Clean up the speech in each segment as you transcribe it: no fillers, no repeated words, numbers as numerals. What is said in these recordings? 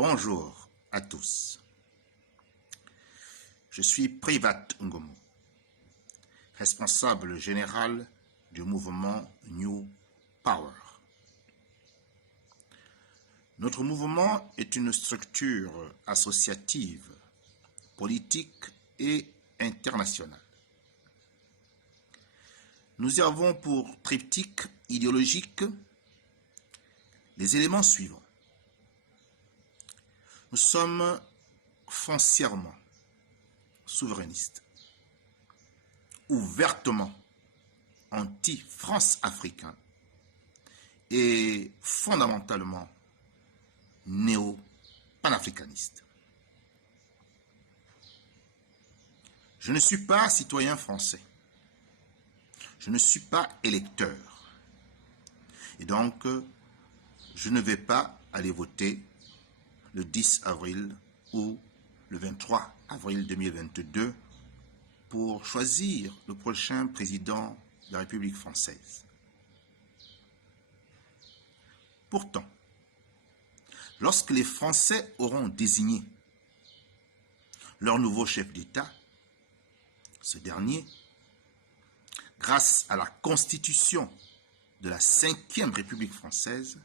Bonjour à tous. Je suis Privat Ngomo, responsable général du mouvement New Power. Notre mouvement est une structure associative, politique et internationale. Nous y avons pour triptyque idéologique les éléments suivants. Nous sommes foncièrement souverainistes, ouvertement anti-France-africains et fondamentalement néo-panafricanistes. Je ne suis pas citoyen français. Je ne suis pas électeur. Et donc, je ne vais pas aller voter le 10 avril ou le 23 avril 2022 pour choisir le prochain président de la République française. Pourtant, lorsque les Français auront désigné leur nouveau chef d'État, ce dernier, grâce à la Constitution de la Ve République française,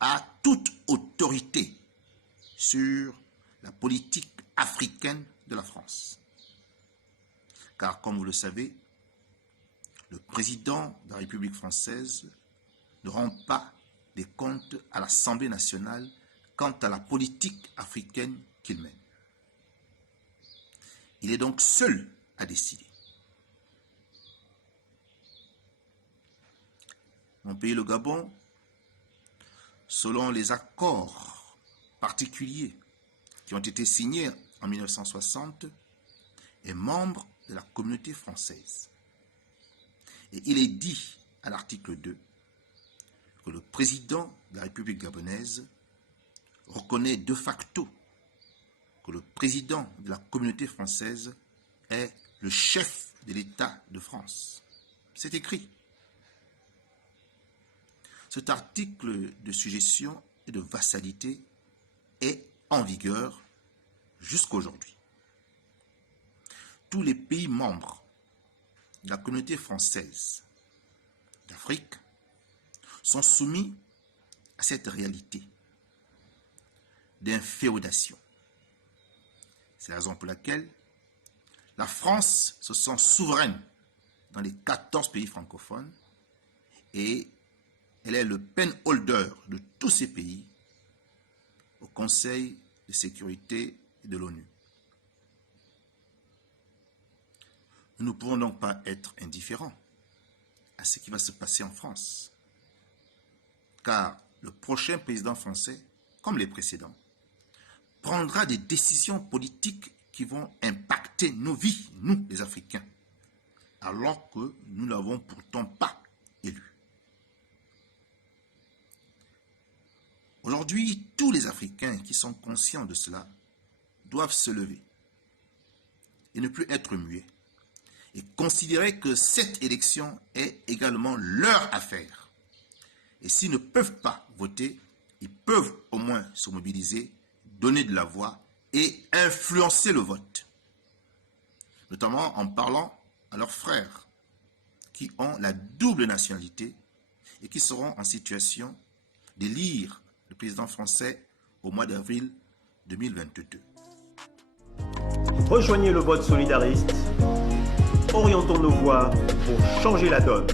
a toute autorité sur la politique africaine de la France. Car, comme vous le savez, le président de la République française ne rend pas des comptes à l'Assemblée nationale quant à la politique africaine qu'il mène. Il est donc seul à décider. Mon pays, le Gabon, selon les accords particuliers qui ont été signés en 1960, est membre de la communauté française. Et il est dit à l'article 2 que le président de la République gabonaise reconnaît de facto que le président de la communauté française est le chef de l'État de France. C'est écrit. Cet article de sujétion et de vassalité est en vigueur jusqu'à aujourd'hui. Tous les pays membres de la communauté française d'Afrique sont soumis à cette réalité d'inféodation. C'est la raison pour laquelle la France se sent souveraine dans les 14 pays francophones et elle est le penholder de tous ces pays au Conseil de sécurité de l'ONU. Nous ne pouvons donc pas être indifférents à ce qui va se passer en France, car le prochain président français, comme les précédents, prendra des décisions politiques qui vont impacter nos vies, nous les Africains, alors que nous ne l'avons pourtant pas élu. Aujourd'hui, tous les Africains qui sont conscients de cela doivent se lever et ne plus être muets et considérer que cette élection est également leur affaire. Et s'ils ne peuvent pas voter, ils peuvent au moins se mobiliser, donner de la voix et influencer le vote. Notamment en parlant à leurs frères qui ont la double nationalité et qui seront en situation d'élire le président français au mois d'avril 2022. Rejoignez le vote solidariste. Orientons nos voix pour changer la donne.